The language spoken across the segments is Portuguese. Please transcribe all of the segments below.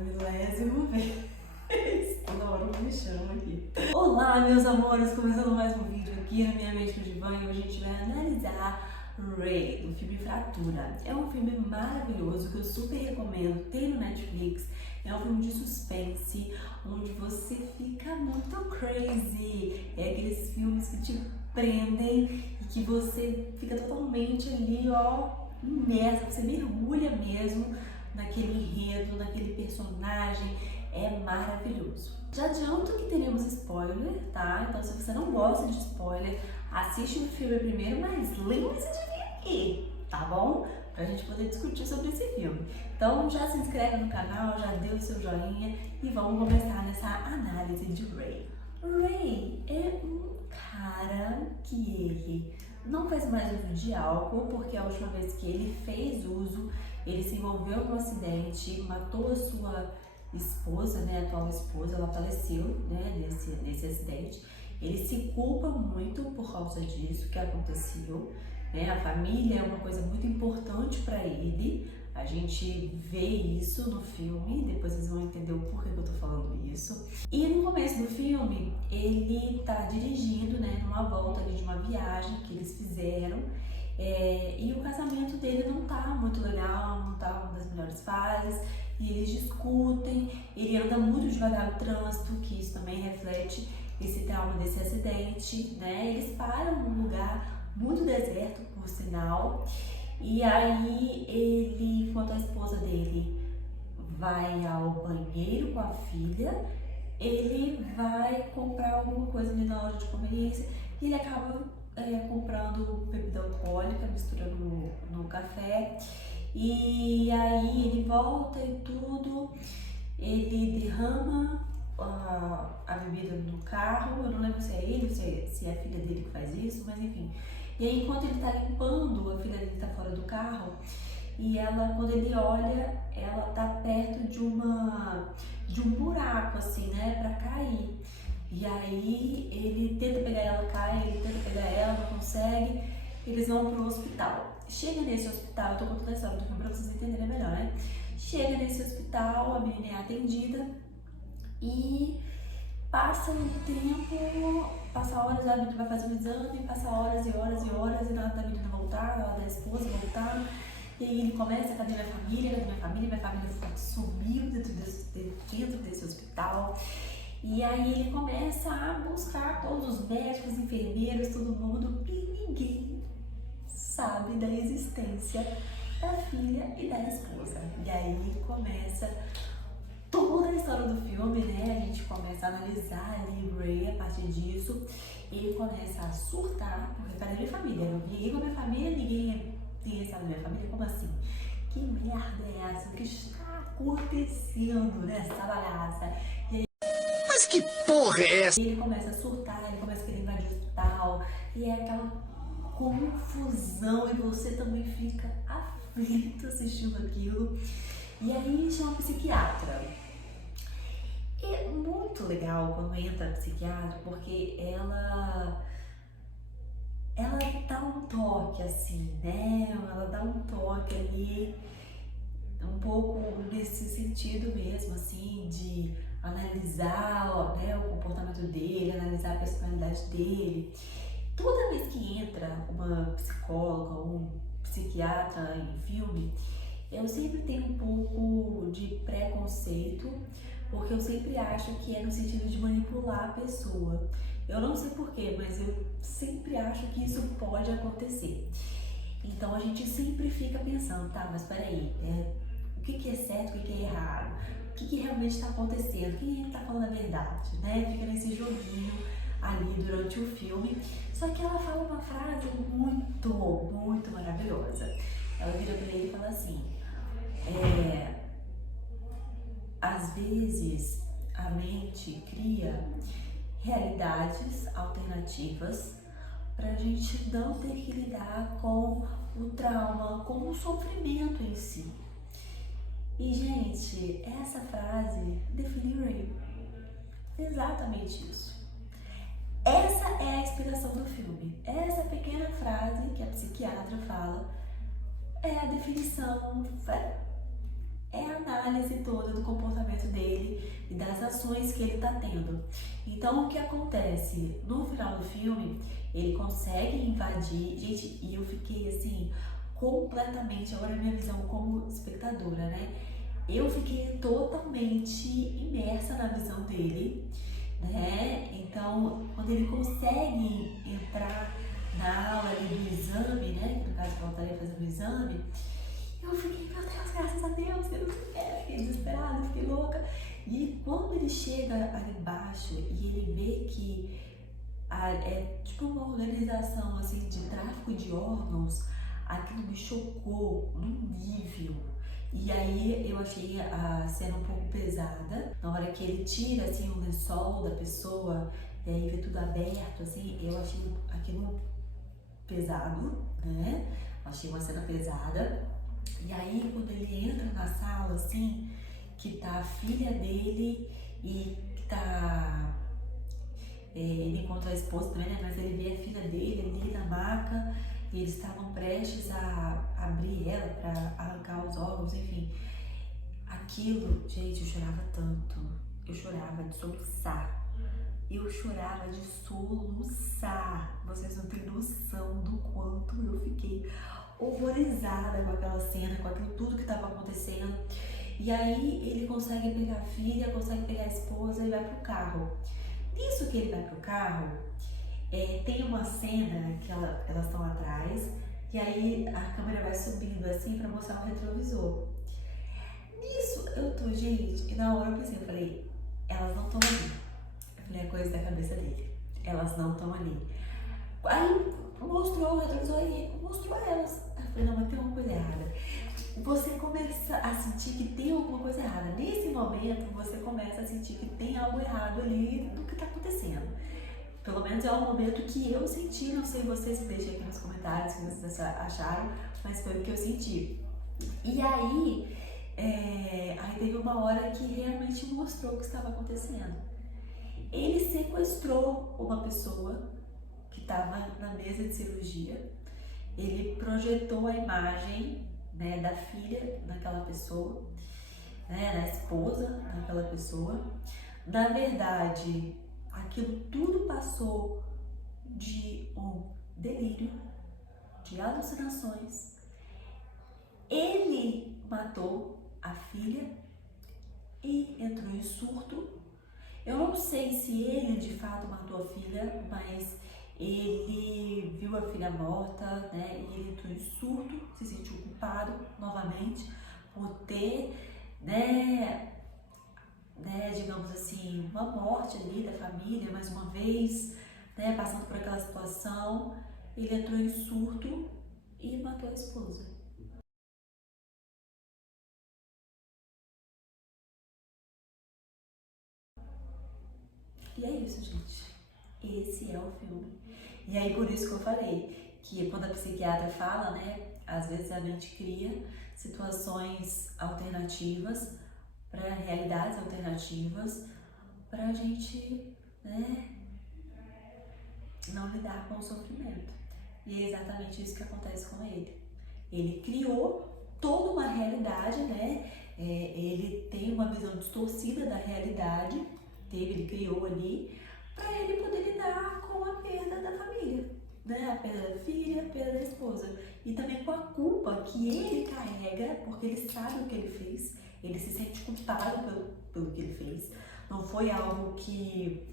milésima vez. Toda hora me chama aqui. Olá, meus amores, começando mais um vídeo aqui na Minha Mente no Divã e hoje a gente vai analisar Ray, do filme Fratura. É um filme maravilhoso que eu super recomendo, tem no Netflix. É um filme de suspense, onde você fica muito crazy. É aqueles filmes que te prendem e que você fica totalmente ali, ó, imersa, você mergulha mesmo naquele enredo, naquele personagem. É maravilhoso. Já adianto que teremos spoiler, tá? Então se você não gosta de spoiler, assiste o filme primeiro, mas lembre-se de vir aqui, tá bom? Pra gente poder discutir sobre esse filme. Então já se inscreve no canal, já dê o seu joinha e vamos começar nessa análise de Ray. Ray é um cara que ele não faz mais uso de álcool, porque a última vez que ele fez uso, ele se envolveu num acidente, matou a sua esposa, né, a atual esposa, ela faleceu, né, nesse acidente. Ele se culpa muito por causa disso que aconteceu, né? A família é uma coisa muito importante para ele. A gente vê isso no filme, depois vocês vão entender o porquê que eu tô falando isso. E no começo do filme, ele tá dirigindo, né, numa volta ali de uma viagem que eles fizeram. E o casamento dele não tá muito legal, não tá uma das melhores fases, e eles discutem, ele anda muito devagar no trânsito, que isso também reflete esse trauma desse acidente, né? Eles param num lugar muito deserto, por sinal, e aí ele, enquanto a esposa dele vai ao banheiro com a filha, ele vai comprar alguma coisa ali na loja de conveniência e ele acaba comprando bebida alcoólica, misturando no café. E aí ele volta e tudo, ele derrama a bebida no carro. Eu não lembro se é ele ou se é a filha dele que faz isso, mas enfim. E aí enquanto ele tá limpando, a filha dele tá fora do carro, e ela, quando ele olha, ela tá perto de um buraco assim, né, pra cair. E aí ele tenta pegar ela, cai, ele tenta pegar ela, não consegue, eles vão pro hospital. Chega nesse hospital, eu tô contando a história do filme pra vocês entenderem melhor, né? Chega nesse hospital, a menina é atendida e passa um tempo, passa horas, a menina vai fazer um exame, passa horas e horas e horas, e nada da menina voltar, nada da esposa voltar. E aí ele começa, cadê minha família? Cadê minha família? Minha família sumiu dentro desse hospital. E aí ele começa a buscar todos os médicos, enfermeiros, todo mundo, e ninguém sabe da existência da filha e da esposa. E aí começa toda a história do filme, né? A gente começa a analisar ali o Ray a partir disso. Ele começa a surtar, porque cadê minha família? Eu vim com a minha família, ninguém tem essa minha família, como assim? Que merda é essa? O que está acontecendo nessa bagaça? E aí, mas que porra é essa? ele começa a surtar, ele começa a querer invadir o hospital, e é aquela confusão, e você também fica aflito assistindo aquilo. E aí chama a psiquiatra. É muito legal quando entra a psiquiatra, porque ela dá um toque assim, né? Ela dá um toque ali, um pouco nesse sentido mesmo, assim, de analisar, né, o comportamento dele, analisar a personalidade dele. Toda vez que entra uma psicóloga ou um psiquiatra em filme, eu sempre tenho um pouco de preconceito, porque eu sempre acho que é no sentido de manipular a pessoa. Eu não sei porquê, mas eu sempre acho que isso pode acontecer. Então a gente sempre fica pensando, tá, mas peraí, o que é certo, o que é errado? O que realmente está acontecendo? Quem está falando a verdade, né? Fica nesse joguinho ali durante o filme. Só que ela fala uma frase muito, muito maravilhosa. Ela vira pra ele e fala assim, às vezes a mente cria realidades alternativas pra gente não ter que lidar com o trauma, com o sofrimento em si. E, gente, essa frase define Ray. Exatamente isso. Essa é a inspiração do filme. Essa pequena frase que a psiquiatra fala é a definição, é a análise toda do comportamento alucinações que ele tá tendo. Então, o que acontece? No final do filme, ele consegue invadir, gente, e eu fiquei assim, completamente, agora a minha visão como espectadora, né? Eu fiquei totalmente imersa na visão dele, né? Então, quando ele consegue entrar na aula ali do exame, né? No caso que ela estaria fazendo o exame, eu fiquei, meu Deus, graças a Deus, eu não sei o que, fiquei desesperada, fiquei louca. E quando ele chega ali embaixo e ele vê que é tipo uma organização assim de tráfico de órgãos, aquilo me chocou num nível. E aí eu achei a cena um pouco pesada. Na hora que ele tira assim o lençol da pessoa e aí vê tudo aberto, assim, eu achei aquilo pesado, né? Achei uma cena pesada. E aí quando ele entra na sala, assim, que tá a filha dele e que tá... ele encontra a esposa também, né? Mas ele vê a filha dele ali na maca e eles estavam prestes a abrir ela para arrancar os órgãos, enfim. Aquilo, gente, eu chorava tanto. Eu chorava de soluçar. Eu chorava de soluçar. Vocês não têm noção do quanto eu fiquei horrorizada com aquela cena, com aquilo tudo que estava acontecendo. E aí ele consegue pegar a filha, consegue pegar a esposa e vai pro carro. Nisso que ele vai pro carro, tem uma cena que elas estão atrás e aí a câmera vai subindo assim para mostrar o retrovisor. Nisso eu tô, gente, e na hora eu pensei, eu falei, elas não estão ali. Eu falei, é coisa da cabeça dele. Elas não estão ali. Aí mostrou o retrovisor e mostrou elas. Eu falei, não, mas tem uma coisa errada. Você começa a sentir que tem alguma coisa errada. Nesse momento, você começa a sentir que tem algo errado ali do que tá acontecendo. Pelo menos é o momento que eu senti, não sei vocês, deixem aqui nos comentários o que vocês acharam, mas foi o que eu senti. E aí, aí teve uma hora que realmente mostrou o que estava acontecendo. Ele sequestrou uma pessoa que estava na mesa de cirurgia, ele projetou a imagem, né, da filha daquela pessoa, né, da esposa daquela pessoa. Na verdade, aquilo tudo passou de um delírio, de alucinações. Ele matou a filha e entrou em surto. Eu não sei se ele de fato matou a filha, mas ele viu a filha morta, né? E ele entrou em surto, se sentiu culpado novamente por ter, digamos assim, uma morte ali da família, mais uma vez, né? Passando por aquela situação, ele entrou em surto e matou a esposa. E é isso, gente. Esse é o filme. E aí por isso que eu falei que quando a psiquiatra fala, né, às vezes a mente cria situações alternativas para realidades alternativas para a gente, né, não lidar com o sofrimento. E é exatamente isso que acontece com ele. Ele criou toda uma realidade, né? Ele tem uma visão distorcida da realidade, ele criou ali para ele poder lidar com a perda da família, né? A perda da filha, a perda da esposa. E também com a culpa que ele carrega, porque ele sabe o que ele fez, ele se sente culpado pelo que ele fez. Não foi algo que,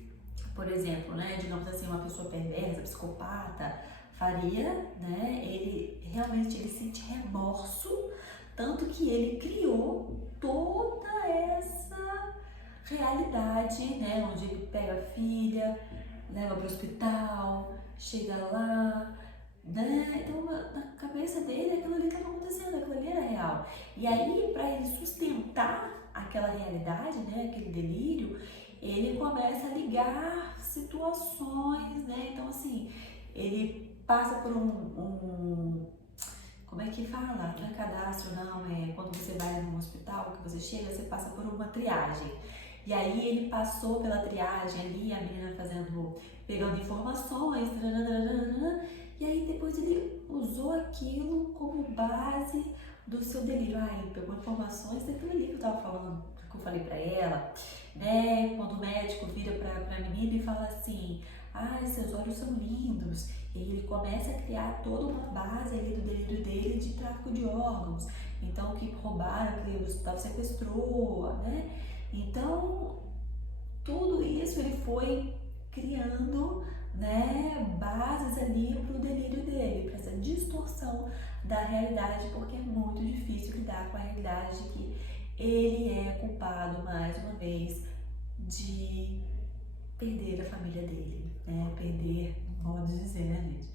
por exemplo, né, digamos assim, uma pessoa perversa, psicopata, faria, né? Ele realmente sente remorso, tanto que ele criou toda essa realidade, né? Onde ele pega a filha, leva para o hospital, chega lá, né? Então na cabeça dele aquilo ali estava acontecendo, aquilo ali era real. E aí, para ele sustentar aquela realidade, né? Aquele delírio, ele começa a ligar situações, né? Então assim, ele passa por como é que fala? Não é cadastro, não, é quando você vai num hospital, que você chega, você passa por uma triagem. E aí ele passou pela triagem ali, a menina pegando informações, e aí depois ele usou aquilo como base do seu delírio. Ah, ele pegou informações daquilo ali que eu tava falando, que eu falei pra ela, né? Quando o médico vira pra menina e fala assim, seus olhos são lindos. E ele começa a criar toda uma base ali do delírio dele de tráfico de órgãos. Então, que roubaram, que o hospital sequestrou, né? Então, tudo isso ele foi criando, né, bases ali pro delírio dele, para essa distorção da realidade, porque é muito difícil lidar com a realidade de que ele é culpado, mais uma vez, de perder a família dele, né, perder, modo de dizer, né, gente,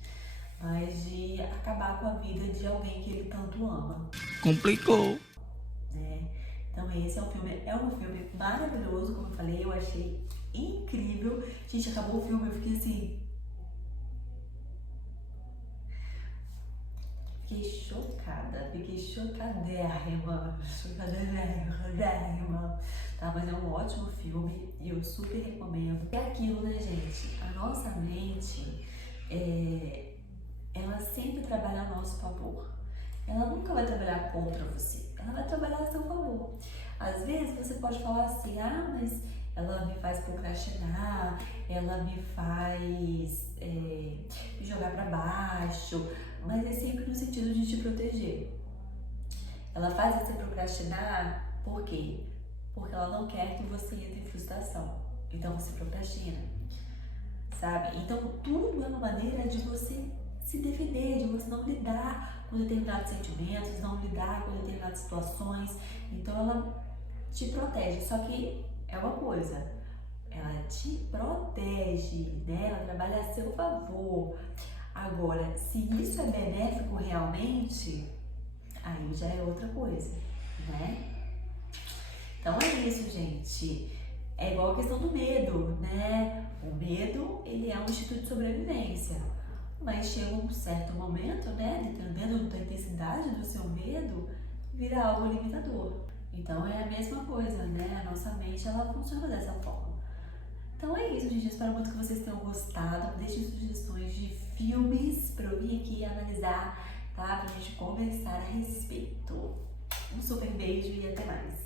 mas de acabar com a vida de alguém que ele tanto ama. Complicou. Né? Então esse é um filme maravilhoso, como eu falei, eu achei incrível. Gente, acabou o filme, eu fiquei assim, fiquei chocadérrima, tá? Mas é um ótimo filme e eu super recomendo. É aquilo, né, gente? A nossa mente, ela sempre trabalha a nosso favor. Ela nunca vai trabalhar contra você, ela vai trabalhar a seu favor. Às vezes você pode falar assim, mas ela me faz procrastinar, ela me faz me jogar pra baixo, mas é sempre no sentido de te proteger. Ela faz você procrastinar, por quê? Porque ela não quer que você entre em frustração, então você procrastina, sabe? Então tudo é uma maneira de você se defender, de você não lidar com determinados sentimentos, não lidar com determinadas situações. Então ela te protege, só que é uma coisa, ela te protege, né? Ela trabalha a seu favor. Agora, se isso é benéfico realmente, aí já é outra coisa, né? Então é isso, gente. É igual a questão do medo, né? O medo, ele é um instinto de sobrevivência. Mas chega um certo momento, né, dependendo da intensidade do seu medo, vira algo limitador. Então é a mesma coisa, né? A nossa mente, ela funciona dessa forma. Então é isso, gente. Eu espero muito que vocês tenham gostado. Deixem sugestões de filmes para eu vir aqui analisar, tá? Pra gente conversar a respeito. Um super beijo e até mais.